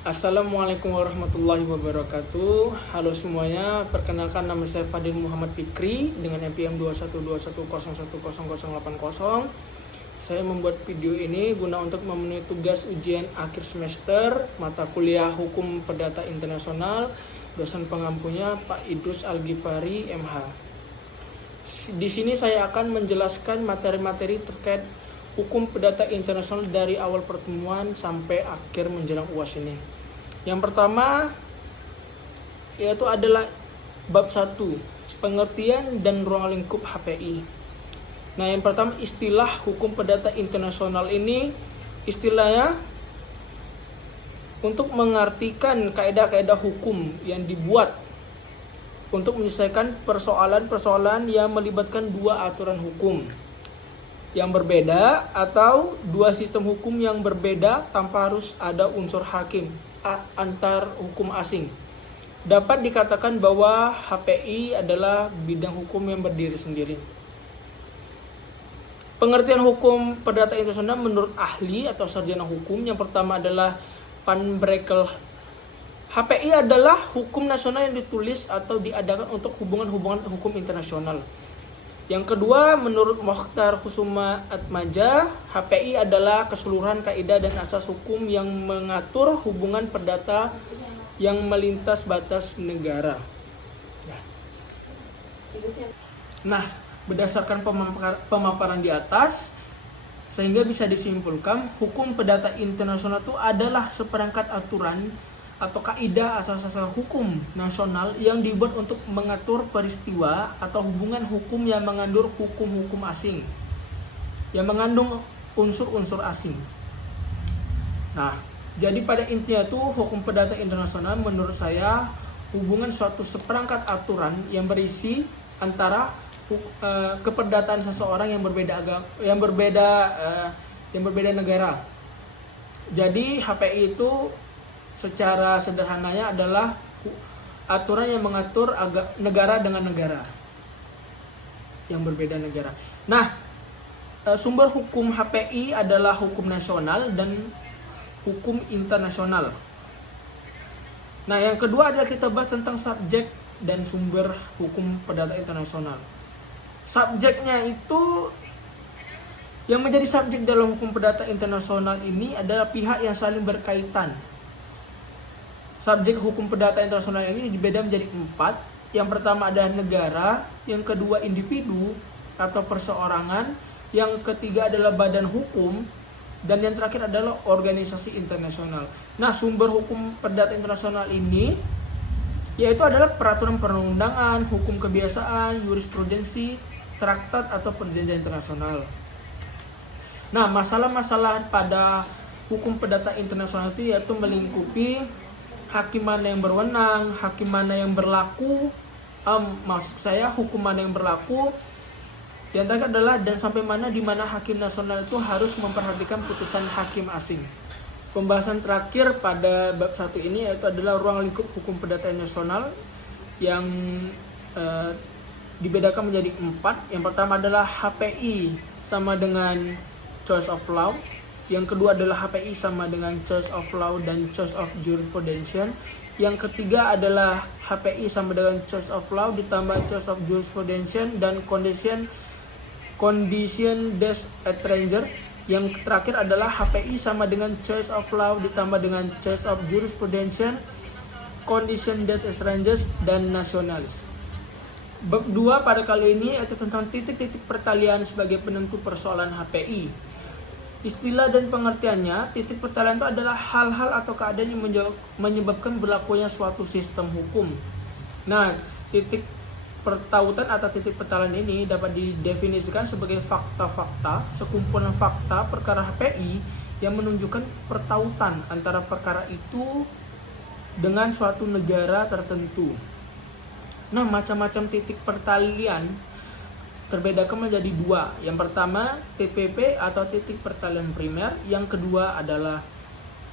Assalamualaikum warahmatullahi wabarakatuh. Halo semuanya, perkenalkan nama saya Fadil Muhammad Fikri dengan NPM 21221010080. Saya membuat video ini guna untuk memenuhi tugas ujian akhir semester mata kuliah Hukum Perdata Internasional. Dosen pengampunya Pak Idrus Al-Ghifari MH. Di sini saya akan menjelaskan materi-materi terkait hukum perdata internasional dari awal pertemuan sampai akhir menjelang UAS ini. Yang pertama yaitu adalah bab 1, pengertian dan ruang lingkup HPI. Nah, yang pertama istilah hukum perdata internasional ini istilahnya untuk mengartikan kaidah-kaidah hukum yang dibuat untuk menyelesaikan persoalan-persoalan yang melibatkan dua aturan hukum yang berbeda atau dua sistem hukum yang berbeda tanpa harus ada unsur hakim antar hukum asing. Dapat dikatakan bahwa HPI adalah bidang hukum yang berdiri sendiri. Pengertian hukum perdata internasional menurut ahli atau sarjana hukum yang pertama adalah Van Brakel. HPI adalah hukum nasional yang ditulis atau diadakan untuk hubungan-hubungan hukum internasional. Yang kedua, menurut Mokhtar Kusuma Atmaja, HPI adalah keseluruhan kaidah dan asas hukum yang mengatur hubungan perdata yang melintas batas negara. Nah, berdasarkan pemaparan di atas, sehingga bisa disimpulkan hukum perdata internasional itu adalah seperangkat aturan atau kaidah asas-asas hukum nasional yang dibuat untuk mengatur peristiwa atau hubungan hukum yang mengandung hukum-hukum asing, yang mengandung unsur-unsur asing. Nah, jadi pada intinya itu hukum perdata internasional menurut saya hubungan suatu seperangkat aturan yang berisi antara keperdataan seseorang yang berbeda negara. Jadi HPI itu secara sederhananya adalah aturan yang mengatur negara dengan negara yang berbeda negara. Nah, sumber hukum HPI adalah hukum nasional dan hukum internasional. Nah, yang kedua adalah kita bahas tentang subjek dan sumber hukum perdata internasional. Subjeknya itu yang menjadi subjek dalam hukum perdata internasional ini adalah pihak yang saling berkaitan. Subjek hukum perdata internasional ini dibeda menjadi 4. Yang pertama adalah negara, yang kedua individu atau perseorangan, yang ketiga adalah badan hukum, dan yang terakhir adalah organisasi internasional. Nah, sumber hukum perdata internasional ini yaitu adalah peraturan perundang-undangan, hukum kebiasaan, jurisprudensi, traktat atau perjanjian internasional. Nah, masalah-masalah pada hukum perdata internasional itu yaitu melingkupi hakim mana yang berwenang, hakim mana yang berlaku, maksud saya hukum mana yang berlaku. Yang terakhir adalah dan sampai mana di mana hakim nasional itu harus memperhatikan putusan hakim asing. Pembahasan terakhir pada bab 1 ini yaitu adalah ruang lingkup hukum perdata nasional yang dibedakan menjadi 4. Yang pertama adalah HPI sama dengan choice of law. Yang kedua adalah HPI sama dengan choice of law dan choice of jurisprudence. Yang ketiga adalah HPI sama dengan choice of law ditambah choice of jurisprudence dan condition des étrangers. Yang terakhir adalah HPI sama dengan choice of law ditambah dengan choice of jurisprudence, condition des étrangers dan nationalis. Bab 2 pada kali ini yaitu tentang titik-titik pertalian sebagai penentu persoalan HPI. Istilah dan pengertiannya, titik pertalian itu adalah hal-hal atau keadaan yang menyebabkan berlakunya suatu sistem hukum. Nah, titik pertautan atau titik pertalian ini dapat didefinisikan sebagai fakta-fakta, sekumpulan fakta perkara HPI yang menunjukkan pertautan antara perkara itu dengan suatu negara tertentu. Nah, macam-macam titik pertalian terbedakan menjadi 2. Yang pertama TPP atau titik pertalian primer, yang kedua adalah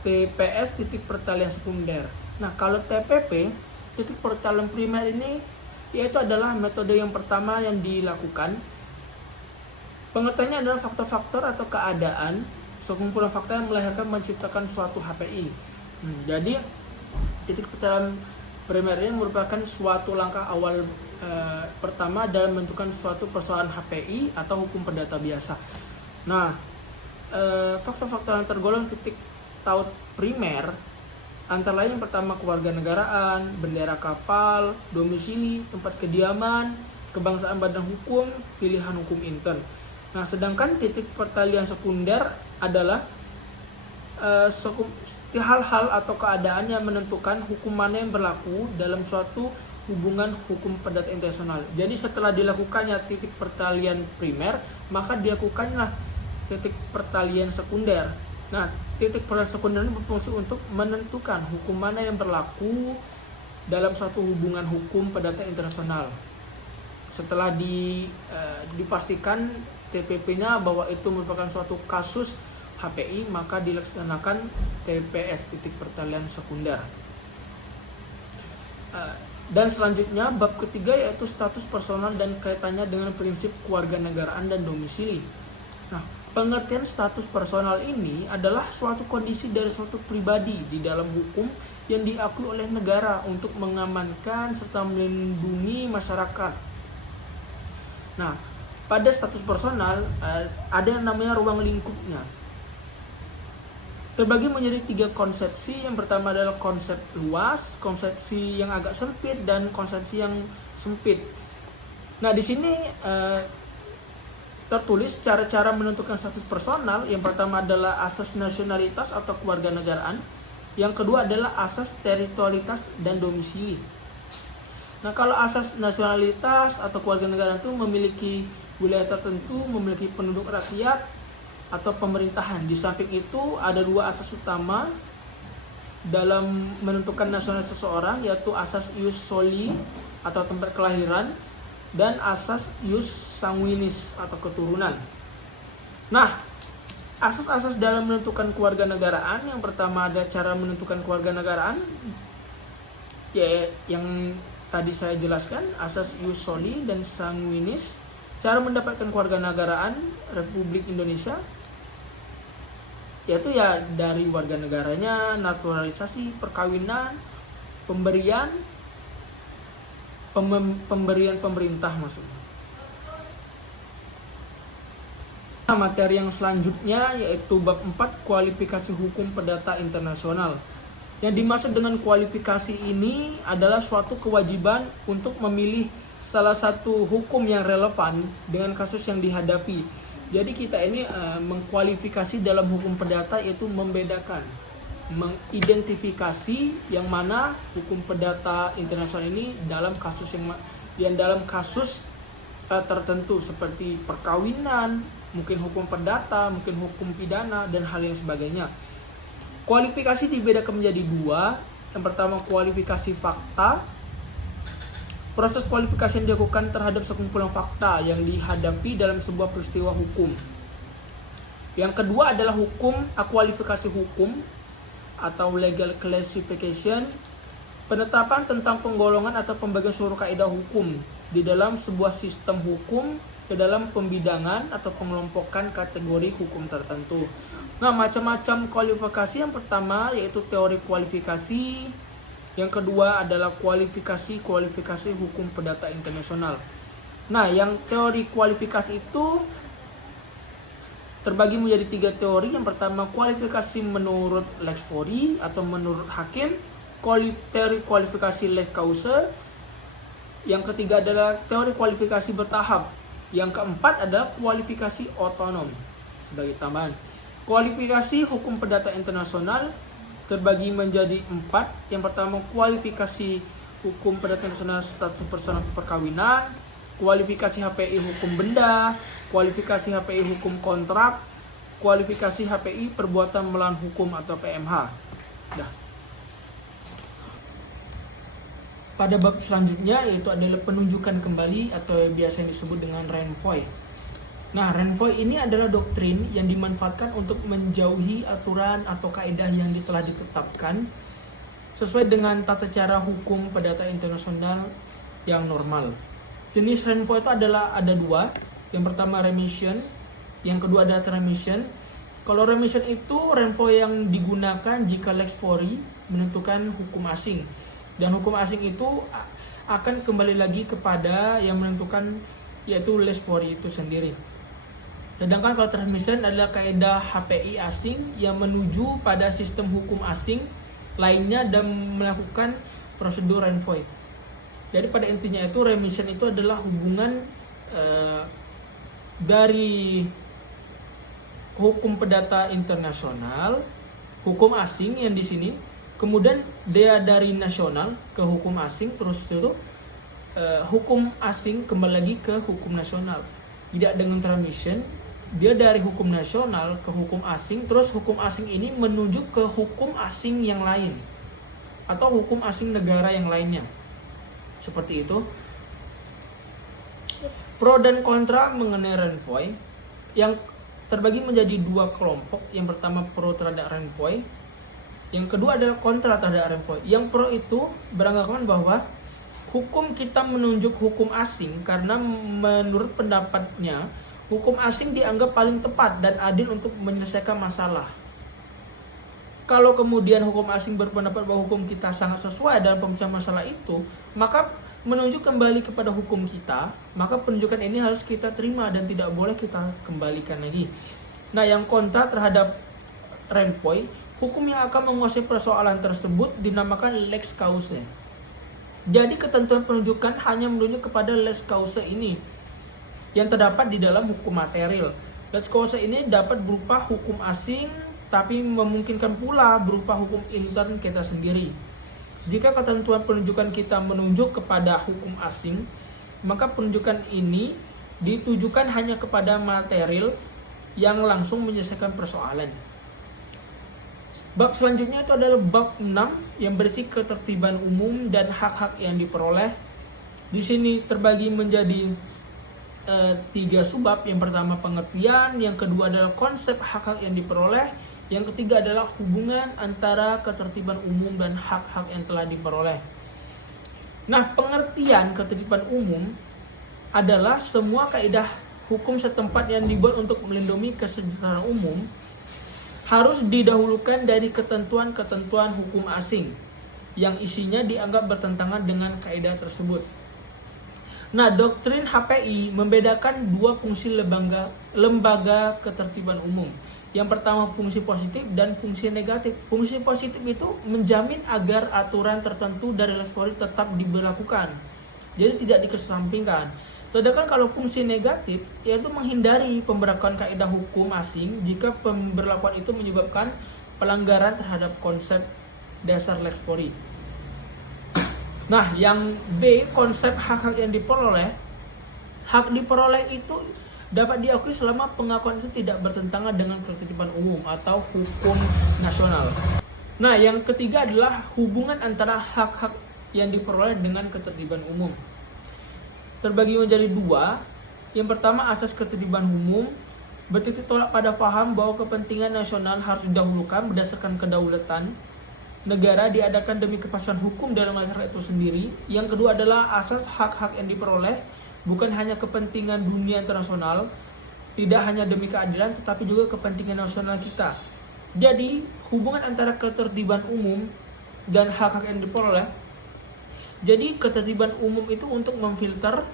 TPS titik pertalian sekunder. Nah, kalau TPP titik pertalian primer ini yaitu adalah metode yang pertama yang dilakukan. Pengertiannya adalah faktor-faktor atau keadaan sekumpulan fakta yang melahirkan menciptakan suatu HPI. Jadi titik pertalian primer ini merupakan suatu langkah awal pertama dalam menentukan suatu persoalan HPI atau hukum perdata biasa. Nah, faktor-faktor yang tergolong titik taut primer antara lain yang pertama kewarganegaraan, bendera kapal, domisili, tempat kediaman, kebangsaan badan hukum, pilihan hukum intern. Nah, sedangkan titik pertalian sekunder adalah hal-hal atau keadaan yang menentukan hukum mana yang berlaku dalam suatu hubungan hukum perdata internasional. Jadi setelah dilakukannya titik pertalian primer, maka dilakukanlah titik pertalian sekunder. Nah, titik pertalian sekunder ini berfungsi untuk menentukan hukum mana yang berlaku dalam suatu hubungan hukum perdata internasional. Setelah dipastikan TPP-nya bahwa itu merupakan suatu kasus HPI, maka dilaksanakan TPS titik pertalian sekunder. Dan selanjutnya bab ketiga yaitu status personal dan kaitannya dengan prinsip kewarganegaraan dan domisili. Nah, pengertian status personal ini adalah suatu kondisi dari suatu pribadi di dalam hukum yang diakui oleh negara untuk mengamankan serta melindungi masyarakat. Nah, pada status personal ada yang namanya ruang lingkupnya. Terbagi menjadi 3 konsepsi. Yang pertama adalah konsep luas, konsepsi yang agak sempit, dan konsepsi yang sempit. Nah, di sini tertulis cara-cara menentukan status personal. Yang pertama adalah asas nasionalitas atau kewarganegaraan. Yang kedua adalah asas teritorialitas dan domisili. Nah, kalau asas nasionalitas atau kewarganegaraan itu memiliki wilayah tertentu, memiliki penduduk rakyat atau pemerintahan. Di samping itu ada 2 asas utama dalam menentukan nasionalitas seseorang, yaitu asas ius soli atau tempat kelahiran dan asas ius sanguinis atau keturunan. Nah, asas-asas dalam menentukan kewarganegaraan, yang pertama ada cara menentukan kewarganegaraan ya, yang tadi saya jelaskan, asas ius soli dan sanguinis. Cara mendapatkan kewarganegaraan Republik Indonesia yaitu ya dari warga negaranya, naturalisasi, perkawinan, pemberian pemerintah maksudnya. Nah, materi yang selanjutnya yaitu bab 4 kualifikasi hukum perdata internasional. Yang dimaksud dengan kualifikasi ini adalah suatu kewajiban untuk memilih salah satu hukum yang relevan dengan kasus yang dihadapi. Jadi kita ini mengkualifikasi dalam hukum perdata, yaitu membedakan, mengidentifikasi yang mana hukum perdata internasional ini dalam kasus yang dalam kasus tertentu seperti perkawinan, mungkin hukum perdata, mungkin hukum pidana dan hal yang sebagainya. Kualifikasi dibedakan menjadi 2. Yang pertama kualifikasi fakta. Proses kualifikasi yang dilakukan terhadap sekumpulan fakta yang dihadapi dalam sebuah peristiwa hukum. Yang kedua adalah kualifikasi hukum atau legal classification, penetapan tentang penggolongan atau pembagian seluruh kaidah hukum di dalam sebuah sistem hukum ke dalam pembidangan atau pengelompokan kategori hukum tertentu. Nah, macam-macam kualifikasi. Yang pertama yaitu teori kualifikasi. Yang kedua adalah kualifikasi hukum perdata internasional. Nah, yang teori kualifikasi itu terbagi menjadi 3 teori. Yang pertama kualifikasi menurut lex fori atau menurut hakim, teori kualifikasi lex causa. Yang ketiga adalah teori kualifikasi bertahap. Yang keempat adalah kualifikasi otonom. Sebagai tambahan, kualifikasi hukum perdata internasional terbagi menjadi 4. Yang pertama kualifikasi hukum perdata internasional status personal perkawinan, kualifikasi HPI hukum benda, kualifikasi HPI hukum kontrak, kualifikasi HPI perbuatan melawan hukum atau PMH. Nah, pada bab selanjutnya yaitu adalah penunjukan kembali atau biasa disebut dengan renvoi. Nah, renvoi ini adalah doktrin yang dimanfaatkan untuk menjauhi aturan atau kaidah yang telah ditetapkan sesuai dengan tata cara hukum perdata internasional yang normal. Jenis renvoi itu ada 2. Yang pertama remission, yang kedua adalah transmission. Kalau remission itu renvoy yang digunakan jika lex fori menentukan hukum asing. Dan hukum asing itu akan kembali lagi kepada yang menentukan, yaitu lex fori itu sendiri. Sedangkan kalau transmission adalah kaidah HPI asing yang menuju pada sistem hukum asing lainnya dan melakukan prosedur renvoy. Jadi pada intinya itu remission itu adalah hubungan dari hukum perdata internasional, hukum asing yang di sini, kemudian dia dari nasional ke hukum asing, terus itu hukum asing kembali lagi ke hukum nasional. Tidak dengan transmission, dia dari hukum nasional ke hukum asing, terus hukum asing ini menuju ke hukum asing yang lain atau hukum asing negara yang lainnya. Seperti itu. Pro dan kontra mengenai renvoy yang terbagi menjadi dua kelompok. Yang pertama pro terhadap renvoy, yang kedua adalah kontra terhadap renvoy. Yang pro itu beranggapan bahwa hukum kita menunjuk hukum asing karena menurut pendapatnya hukum asing dianggap paling tepat dan adil untuk menyelesaikan masalah. Kalau kemudian hukum asing berpendapat bahwa hukum kita sangat sesuai dalam pemecahan masalah itu, maka menunjuk kembali kepada hukum kita, maka penunjukan ini harus kita terima dan tidak boleh kita kembalikan lagi. Nah, yang kontra terhadap renvoy, hukum yang akan menguasai persoalan tersebut dinamakan lex causa. Jadi ketentuan penunjukan hanya menunjuk kepada lex causa ini yang terdapat di dalam hukum material. Lex causa ini dapat berupa hukum asing, tapi memungkinkan pula berupa hukum intern kita sendiri. Jika ketentuan penunjukan kita menunjuk kepada hukum asing, maka penunjukan ini ditujukan hanya kepada material yang langsung menyelesaikan persoalan. Bab selanjutnya itu adalah bab 6 yang berisi ketertiban umum dan hak-hak yang diperoleh. Di sini terbagi menjadi 3 subbab. Yang pertama pengertian, yang kedua adalah konsep hak-hak yang diperoleh, yang ketiga adalah hubungan antara ketertiban umum dan hak-hak yang telah diperoleh. Nah, pengertian ketertiban umum adalah semua kaidah hukum setempat yang dibuat untuk melindungi kesejahteraan umum harus didahulukan dari ketentuan-ketentuan hukum asing yang isinya dianggap bertentangan dengan kaidah tersebut. Nah, doktrin HPI membedakan dua fungsi lembaga ketertiban umum. Yang pertama fungsi positif dan fungsi negatif. Fungsi positif itu menjamin agar aturan tertentu dari lex fori tetap diberlakukan, jadi tidak dikesampingkan. Sedangkan kalau fungsi negatif yaitu menghindari pemberlakuan kaidah hukum asing jika pemberlakuan itu menyebabkan pelanggaran terhadap konsep dasar lex fori. Nah, yang B, konsep hak-hak yang diperoleh. Hak diperoleh itu dapat diakui selama pengakuan itu tidak bertentangan dengan ketertiban umum atau hukum nasional. Nah, yang ketiga adalah hubungan antara hak-hak yang diperoleh dengan ketertiban umum. Terbagi menjadi 2. Yang pertama, asas ketertiban umum bertitik tolak pada paham bahwa kepentingan nasional harus didahulukan berdasarkan kedaulatan negara diadakan demi kepastian hukum dalam masyarakat itu sendiri. Yang kedua adalah asas hak-hak yang diperoleh bukan hanya kepentingan dunia internasional, tidak hanya demi keadilan, tetapi juga kepentingan nasional kita. Jadi, hubungan antara ketertiban umum dan hak-hak yang diperoleh. Jadi, ketertiban umum itu untuk memfilter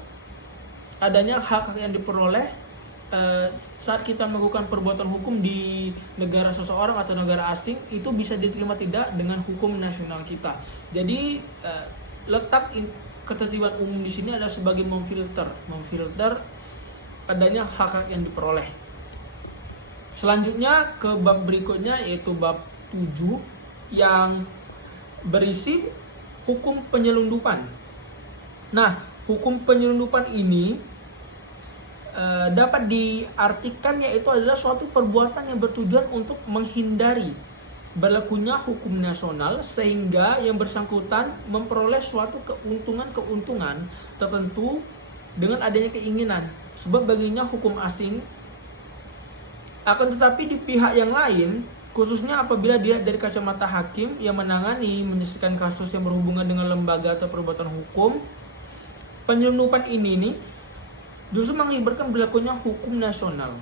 adanya hak-hak yang diperoleh saat kita melakukan perbuatan hukum di negara seseorang atau negara asing, itu bisa diterima tidak dengan hukum nasional kita. Jadi, letak ketertiban umum di sini adalah sebagai memfilter adanya hak-hak yang diperoleh. Selanjutnya ke bab berikutnya yaitu bab 7 yang berisi hukum penyelundupan. Nah, hukum penyelundupan ini dapat diartikan yaitu adalah suatu perbuatan yang bertujuan untuk menghindari berlakunya hukum nasional sehingga yang bersangkutan memperoleh suatu keuntungan tertentu dengan adanya keinginan sebab baginya hukum asing. Akan tetapi di pihak yang lain, khususnya apabila dilihat dari kacamata hakim yang menangani menyelesaikan kasus yang berhubungan dengan lembaga atau perbuatan hukum, penyelundupan ini justru mengakibatkan berlakunya hukum nasional.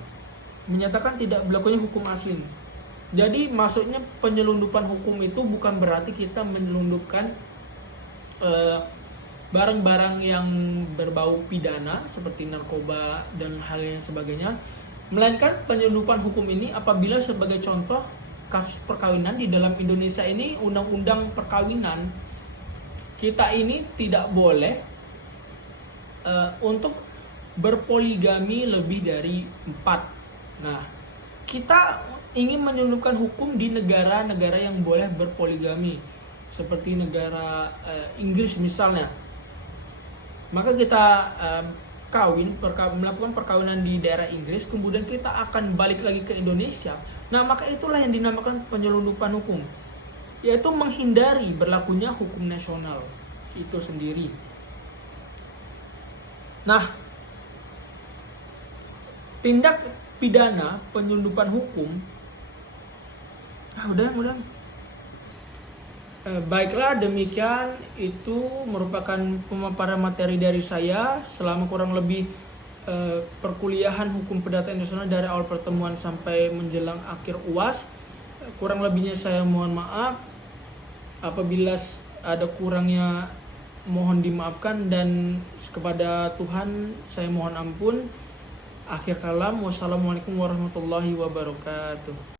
menyatakan tidak berlakunya hukum asli. Jadi maksudnya penyelundupan hukum itu bukan berarti kita menyelundupkan barang-barang yang berbau pidana seperti narkoba dan hal yang sebagainya, melainkan penyelundupan hukum ini apabila sebagai contoh kasus perkawinan di dalam Indonesia ini, undang-undang perkawinan kita ini tidak boleh untuk berpoligami lebih dari 4. Nah, kita ingin menyelundupkan hukum di negara-negara yang boleh berpoligami seperti negara Inggris misalnya. Maka kita melakukan perkawinan di daerah Inggris, kemudian kita akan balik lagi ke Indonesia. Nah, maka itulah yang dinamakan penyelundupan hukum, yaitu menghindari berlakunya hukum nasional itu sendiri. Nah, tindak pidana penyelundupan hukum baiklah, demikian itu merupakan pemaparan materi dari saya selama kurang lebih perkuliahan hukum perdata internasional dari awal pertemuan sampai menjelang akhir UAS. Kurang lebihnya saya mohon maaf. Apabila ada kurangnya mohon dimaafkan, dan kepada Tuhan saya mohon ampun. Akhir kalam, wassalamualaikum warahmatullahi wabarakatuh.